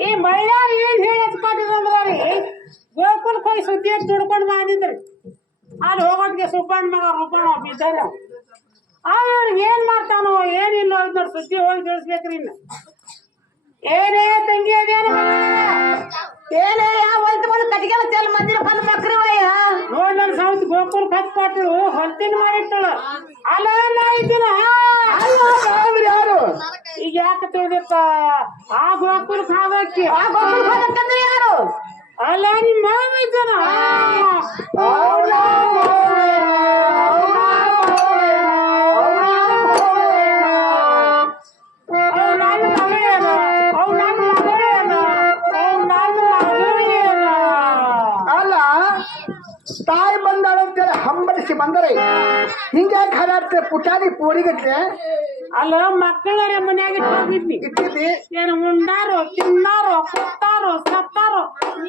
ಈ ಮೈಯಾರ ಏನ್ ಹೇಳಿ ಹಚ್ಕೊಂಡಿದ್ರಿ ಗೋಕುಲಕ್ಕೆ ಹೋಗಿ ಸುದ್ದಿ ಅಂತ ದುಡ್ಕೊಂಡು ಮಾಡಿದ್ರಿ ಅಲ್ಲಿ ಹೋಗೋದಕ್ಕೆ ಸುಬ್ಬಣ್ಣ ಮಗ ರೂಪಣ್ಣ ಬಿದ್ದಾರ ಅವ್ರಿಗೆ ಏನ್ ಮಾಡ್ತಾನೋ ಏನಿಲ್ಲ ಅಂತ ಸುದ್ದಿ ಹೋಗಿ ತಿಳಿಸ್ಬೇಕ್ರಿ ಇನ್ನ ಏನೇ ತಂಗಿ ಅದೇನು ಏನೇ ಹೋಯ್ತು ಬಂದು ಕಟ್ಟಿಗೆ ಚೆಲ್ ಮಂದಿರ ಬಂದು ಮಕ್ರಿ ವಯ್ಯ ನೋಡ್ ನನ್ ಸೌತ್ ಗೋಕುಲ್ ಖರ್ಚು ಕೊಟ್ಟಳು ಹೊಲ್ತಿನ ಮಾಡಿಟ್ಟಳು ಅಲ್ಲ ನಾ ಇದ್ದೀನ ಯಾರು ಈಗ ಯಾಕೆ ತಿಳಿದಿತ್ತ ಆ ಗೋಕುಲ್ ಖಾದಕ್ಕೆ ಆ ಗೋಕುಲ್ ಹೋಗಕ್ಕಂದ್ರೆ ಯಾರು ಅಲ್ಲ ನಿಮ್ಮ ಮಾವ ಇದ್ದಾನ ತಾಯಿ ಬಂದಾಳಂತೇಳಿ ಹಂಬಲಿಸಿ ಬಂದರೆ ಹಿಂಗ್ಯಾಕೆ ಹಾರಾಡ್ತಾರೆ ಪುಟಾಣಿ ಪೋರಿಗಟ್ಲೆ ಅಲ್ಲ ಮಕ್ಕಳರ ಮನ್ಯಾಗ ಇಟ್ಟಿದ್ದಿ ಏನು ಉಂಡಾರೋ ತಿನ್ನಾರೋ ಕೊಟ್ಟಾರೋ ಸತ್ತಾರೋ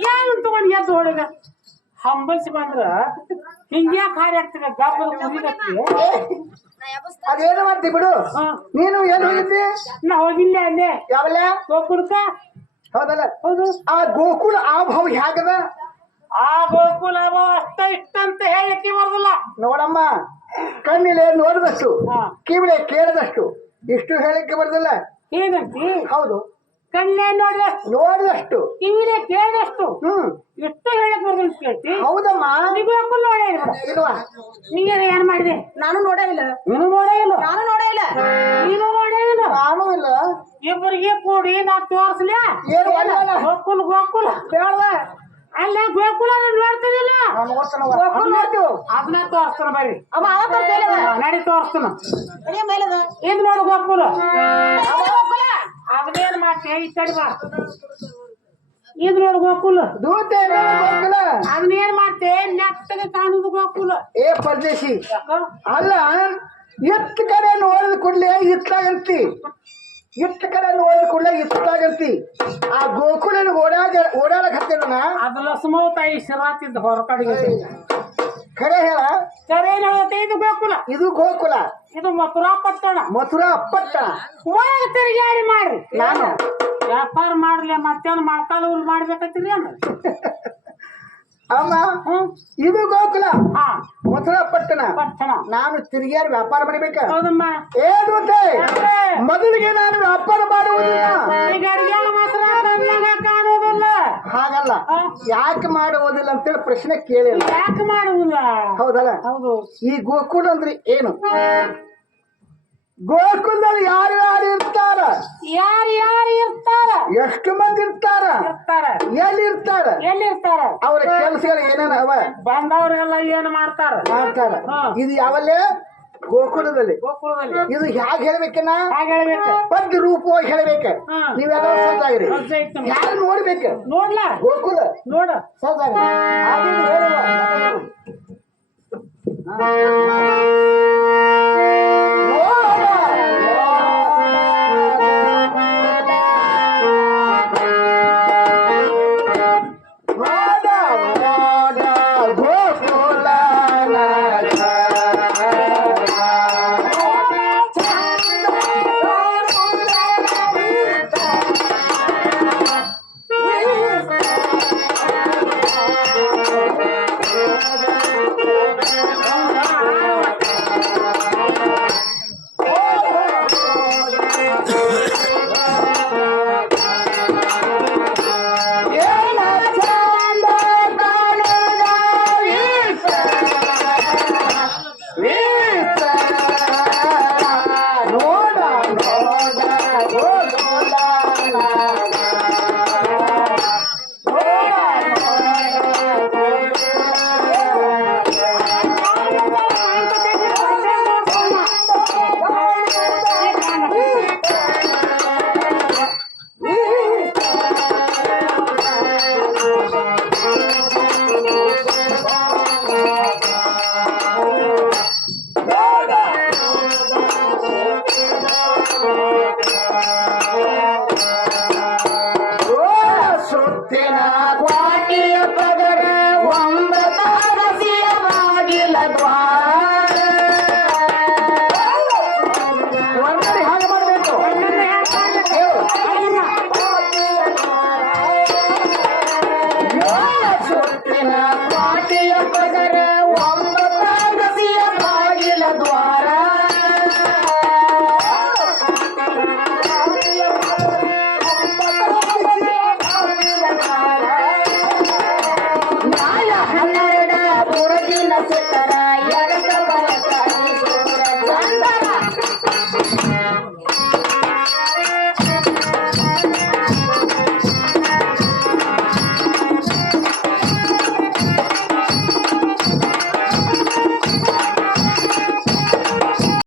ಏನು ತಗೊಂಡ್ ಎದ್ದು ಹೊಡಗ ಹಂಬಲಿಸಿ ಬಂದ್ರ ಹಿಂಗ್ಯಾಕೆ ಹಾರಾಡ್ತೀರ ಗಬ್ಬರ ಮುಗಿಗತ್ತಿ ಅದೇನು ಮಾಡ್ತಿ ಬಿಡು ನೀನು ಏನು ಹೋಗಿದ್ದಿ ನಾ ಹೋಗಿಲ್ಲ ಅಲ್ಲೇ ಯಾವಲ್ಲ ಗೋಕುಲ್ಕ ಹೌದಲ್ಲ ಹೌದು ಆ ಗೋಕುಲ ಆ ಭಾವ ಹೇಗದ ಆ ಗೋಕುಲ ಅಷ್ಟ ಇಷ್ಟಂತ ಹೇಳಕ್ಕೆ ಬರುದಿಲ್ಲ ನೋಡಮ್ಮ ಕಣ್ಣಿಲೆ ನೋಡಿದಷ್ಟು ಕಿವಿಲೆ ಕೇಳಿದಷ್ಟು ಇಷ್ಟು ಹೇಳಕ್ಕೆ ಬರುದಿಲ್ಲ ಏನಂತಿ ಹೌದು ಕಣ್ಣೆ ನೋಡಿದಷ್ಟು ಕಿವಿಲೆ ಕೇಳಿದಷ್ಟು ಎಷ್ಟು ಹೇಳಕ್ ಬರುದಿಲ್ಲ ಕೇಳ್ತಿ ಹೌದಮ್ಮ ನೀವು ಗೋಕುಲ್ ನೋಡೇ ಇಲ್ವಾ ನೀನು ಏನ್ ಮಾಡಿದೆ ನಾನು ನೋಡೇ ಇಲ್ಲ ನೀನು ನೋಡೇ ಇಲ್ಲ ನಾನು ನೋಡೇ ಇಲ್ಲ ನೀನು ನೋಡೇ ಇಲ್ಲ ನಾನು ಇಲ್ಲ ಇಬ್ಬರಿಗೆ ಕೂಡಿ ನಾ ತೋರ್ಸ್ಲ್ಯಾ ಏನು ಗೋಕುಲ್ ಗೋಕುಲ ಬೇಡವ ಅಲ್ಲ ಗೋಕುಲ ನೋಡ್ತೀನಿಲ್ಲ ಗೋಕುಲ್ ನೋಡ್ತೀವಿ ಅದನ್ನ ತೋರಿಸ್ತಾನ ಬರ್ರಿ ನಡಿ ತೋರಿಸ್ತಾನ ಮೇಲದ ಇದ್ ನೋಡು ಗೋಕುಲ ಅದನ್ನೇನ್ ಮಾಡ್ತಿ ಈ ಕಡೆ ಬಾ ಇದ್ ನೋಡು ಗೋಕುಲ ದೂತ ಗೋಕುಲ ಅದನ್ನೇನ್ ಮಾಡ್ತೆ ನೆಟ್ಟಗೆ ಕಾಣುದು ಗೋಕುಲ ಏ ಪರದೇಶಿ ಅಲ್ಲ ಎತ್ತು ಕಡೆ ನೋಡಿದ ಕೂಡಲೇ ಇತ್ತಾಗಂತಿ ಇಷ್ಟ ಕಡೆ ನೋಡಿದ ಕೂಡಲೇ ಇತ್ತಾಗಂತಿ ಆ ಗೋಕುಲನ ಓಡಾಡಕ್ ಹತ್ತಿರನ ಅದು ಲಸ್ಮೋ ತಾಯಿ ಶಿರಾತಿದ್ದ ಹೊರ ಕಡೆಗೆ ಖರೆ ಹೇಳ ಸರಿ ಹೇಳತ್ತೆ ಇದು ಗೋಕುಲ ಇದು ಗೋಕುಲ ಇದು ಮಥುರಾ ಪಟ್ಟಣ ಮಥುರಾ ಪಟ್ಟಣ ಒಳಗ ತಿರುಗಾಡಿ ಮಾಡ್ರಿ ನಾನು ವ್ಯಾಪಾರ ಮಾಡ್ಲಿ ಮತ್ತೇನು ಮಾಡ್ಕಾಲ ಮಾಡ್ಬೇಕತ್ತೀರಿ ಅನ್ನ ಅಮ್ಮ ಇದು ಗೋಕುಲ ಹಾ ಮಥುರಾ ಪಟ್ಟಣ ಪಟ್ಟಣ ನಾನು ತಿರುಗಿಯಾರು ವ್ಯಾಪಾರ ಮಾಡಬೇಕ ಹೌದಮ್ಮ ಏನು ಮೊದಲಿಗೆ ನಾನು ವ್ಯಾಪಾರ ಮಾಡುವುದಿಲ್ಲ ಈಗ ಅಡಿಗೆ ಮಾತ್ರ ಕಣ್ಣಾಗ ಕಾಣುವುದಿಲ್ಲ ಹಾಗಲ್ಲ ಯಾಕೆ ಮಾಡುವುದಿಲ್ಲ ಅಂತೇಳಿ ಪ್ರಶ್ನೆ ಕೇಳಿಲ್ಲ ಯಾಕೆ ಮಾಡುವುದಿಲ್ಲ ಹೌದಲ್ಲ ಹೌದು ಈ ಗೋಕುಲ ಅಂದ್ರೆ ಏನು ಗೋಕುಲದಲ್ಲಿ ಯಾರು ಯಾರು ಇರ್ತಾರ ಯಾರು ಇರ್ತಾರ ಎಷ್ಟು ಮಂದಿ ಇರ್ತಾರ ಎಲ್ಲಿರ್ತಾರ ಎಲ್ಲಿರ್ತಾರ ಅವರ ಕೆಲಸಗಳು ಏನೇನ ಅವ ಬಂದವ್ರೆಲ್ಲ ಏನ್ ಮಾಡ್ತಾರ ಇದು ಯಾವಲ್ಲೇ ಗೋಕುಲದಲ್ಲಿ ಇದು ಹ್ಯಾಗ ಹೇಳ್ಬೇಕನ್ನ ಪದ್ ರೂಪವಾಗಿ ಹೇಳ್ಬೇಕ ನೀವೆಲ್ಲ ಸಜ್ಜಾಗ್ರಿ ಯಾರು ನೋಡ್ಬೇಕ ನೋಡ್ಲ ಗೋಕುಲ ನೋಡ ಸಜ್ಜಾಗ್ರಿ